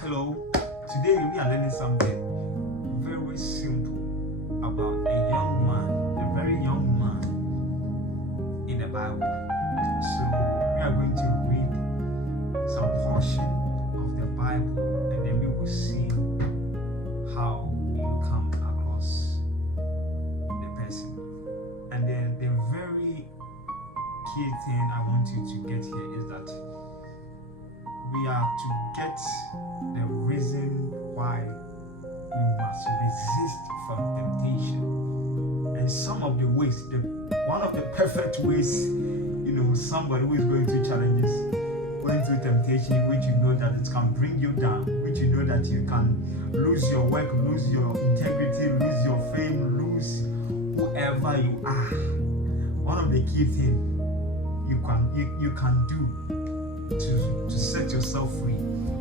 Hello, today we are learning something very simple about a young man, a very young man in the Bible. So we are going to read some portion of the Bible and then we will see how you come across the person. And then the very key thing I want you to get here is that we are to get the reason why we must resist from temptation. And some of the ways, one of the perfect ways, somebody who is going through challenges, going through temptation, which you know that it can bring you down, which you know that you can lose your work, lose your integrity, lose your fame, lose whoever you are. One of the key things you can do to set yourself free.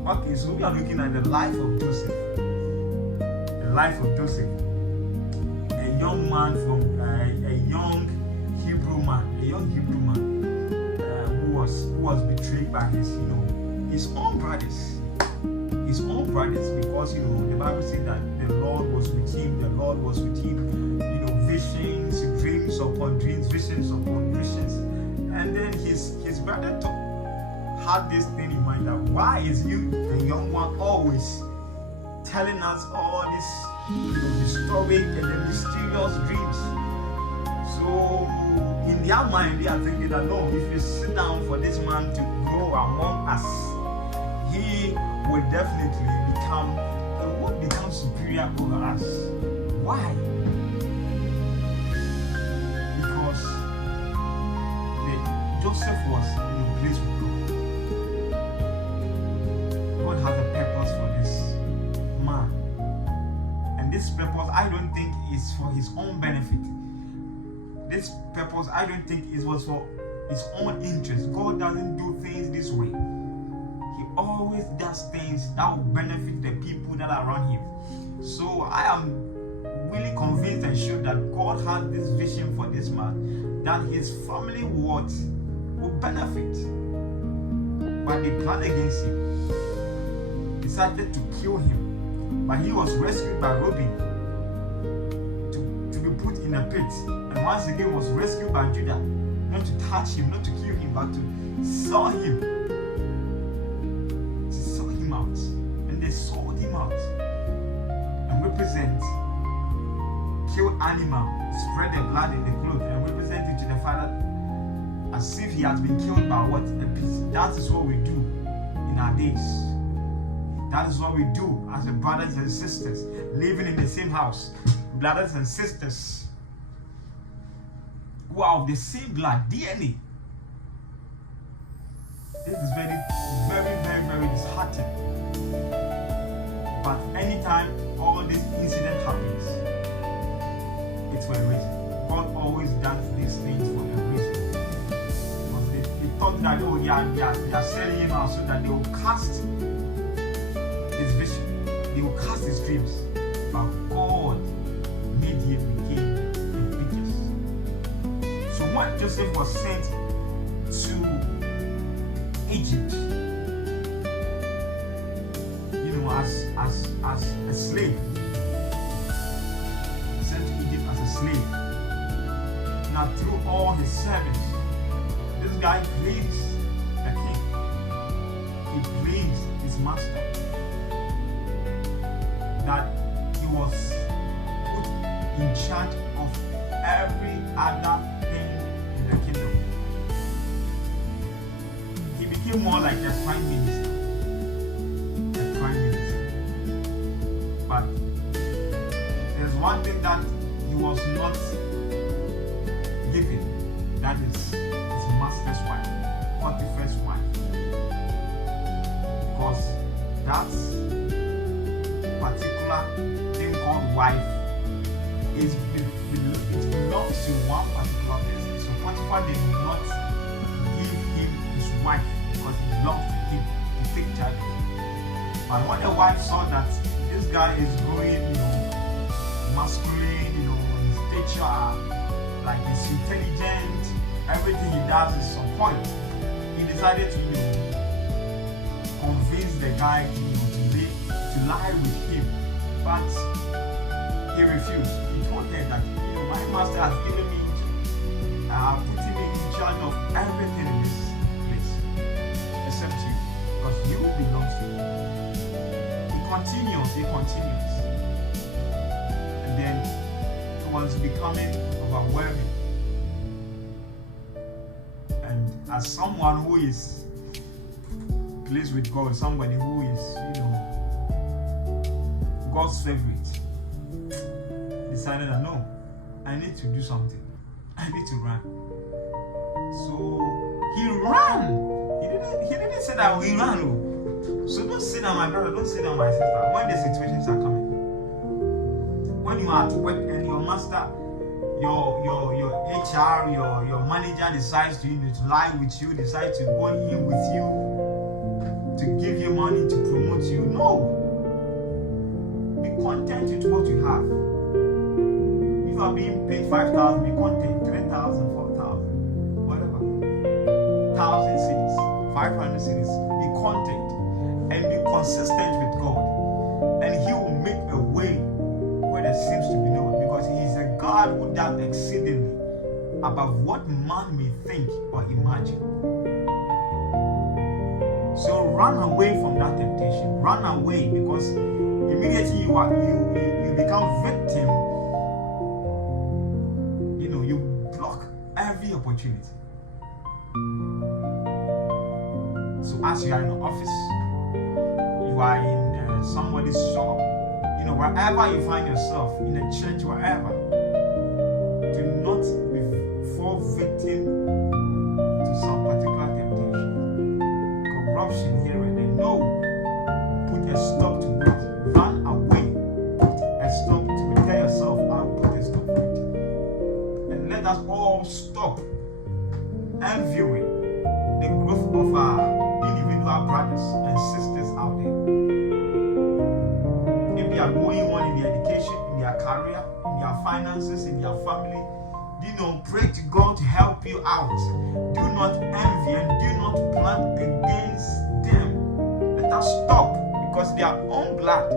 Okay, so we are looking at the life of Joseph. The life of Joseph, a young man from a young Hebrew man who was betrayed by his own brothers. His own brothers, because the Bible said that the Lord was with him. The Lord was with him. Visions, dreams upon dreams, visions upon visions, and then his brother had this thing in mind that why is you, the young one, always telling us all these historic and the mysterious dreams? So in their mind, they are thinking that no, if you sit down for this man to grow among us, he will definitely become superior over us. Why? Because Joseph was in a place with God. God has a purpose for this man. And this purpose, I don't think is for his own benefit. This purpose, I don't think it was for his own interest. God doesn't do things this way. He always does things that will benefit the people that are around him. So I am really convinced and sure that God has this vision for this man, that his family will benefit. But they planned against him, decided to kill him. But he was rescued by Reuben to be put in a pit. And once again was rescued by Judah, not to touch him, not to kill him, but to sell him. To sell him out. And they sold him out. And represent killed animal, spread the blood in the cloth, and represent it to the Father as if he has been killed by what? A beast. That is what we do in our days. That is what we do as the brothers and sisters living in the same house. Brothers and sisters who are of the same blood, DNA. This is very, very, very, very disheartening. But anytime all this incident happens, it's for a reason. God always does these things for a reason. They thought that they are selling him out so that they will cast his vision, they will cast his dreams. But God made him become a biggest. So when Joseph was sent to Egypt, as a slave, sent to Egypt as a slave. Now through all his servants, this guy pleased the king. He pleased his master. That he was put in charge of every other thing in the kingdom. He became more like a prime minister. But there's one thing that he was not given, that is his master's wife, Potiphar's wife. Because that particular thing called wife it belongs to one particular person. So Potiphar did not give him his wife because it belongs to him to take charge of him. But when the wife saw that this guy is growing, masculine, in stature, like he's intelligent, everything he does is on point. He decided to convince the guy to lay to lie with him, but he refused. He told them that, my master has given me, putting me in charge of everything in this place, except you, because you belongs to me. He continues, and then it was becoming overwhelming. And as someone who is pleased with God, somebody who is, God's favorite, decided that no, I need to do something. I need to run. So he ran. He didn't say that he ran. No. So don't sit down, my brother. Don't sit down, my sister. When the situations are coming, when you are at work and your master, your HR, your manager decides to lie with you, decides to go in with you, to give you money, to promote you. No. Be content with what you have. If you are being paid 5,000, be content. 3,000, 4,000, whatever. 1,000 cities, 500 cities. Be content and be consistent with God, and He will make a way where there seems to be no way, because He is a God who does exceedingly above what man may think or imagine. So run away from that temptation. Run away, because immediately you become victim. You block every opportunity. So as you are in the office, you are in somebody's shop, wherever you find yourself, in a church, wherever, do not fall victim to some particular temptation, corruption here and there. No, put a stop to it. Run away. Put a stop to it. Tell yourself, I'll put a stop to it. And let us all stop envying the growth of our individual brothers and sisters out there. If they are going on in their education, in their career, in their finances, in their family, pray to God to help you out. Do not envy and do not plan against them. Let us stop, because they are own blood.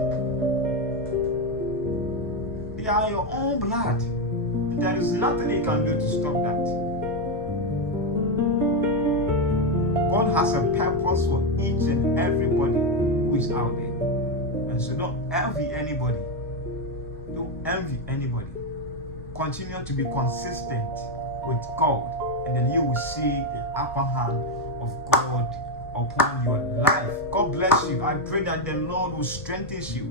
They are your own blood. There is nothing you can do to stop that. God has a purpose for each and everybody who is out there. And so don't envy anybody. Don't envy anybody. Continue to be consistent with God, and then you will see the upper hand of God upon your life. God bless you. I pray that the Lord will strengthen you.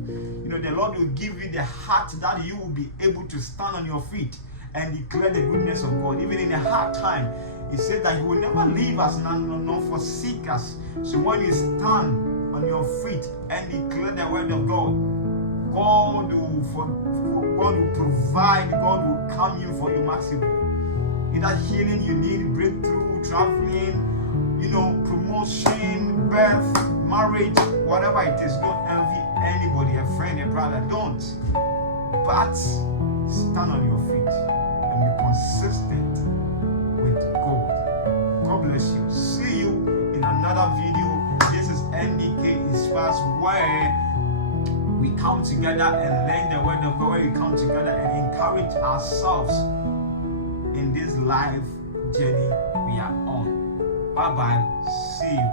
The Lord will give you the heart that you will be able to stand on your feet and declare the goodness of God. Even in a hard time, He said that He will never leave us nor forsake us. So when you stand on your feet and declare the word of God, God will provide, God will come in for you maximally. In that healing you need, breakthrough, traveling, promotion, birth, marriage, whatever it is, don't envy anybody, a friend, a brother, don't. But stand on your feet and be consistent with God. God bless you. See you in another video. This is NDKinspires, where we come together and learn the word of God, where we come together and encourage ourselves in this life journey we are on. Bye bye. See you.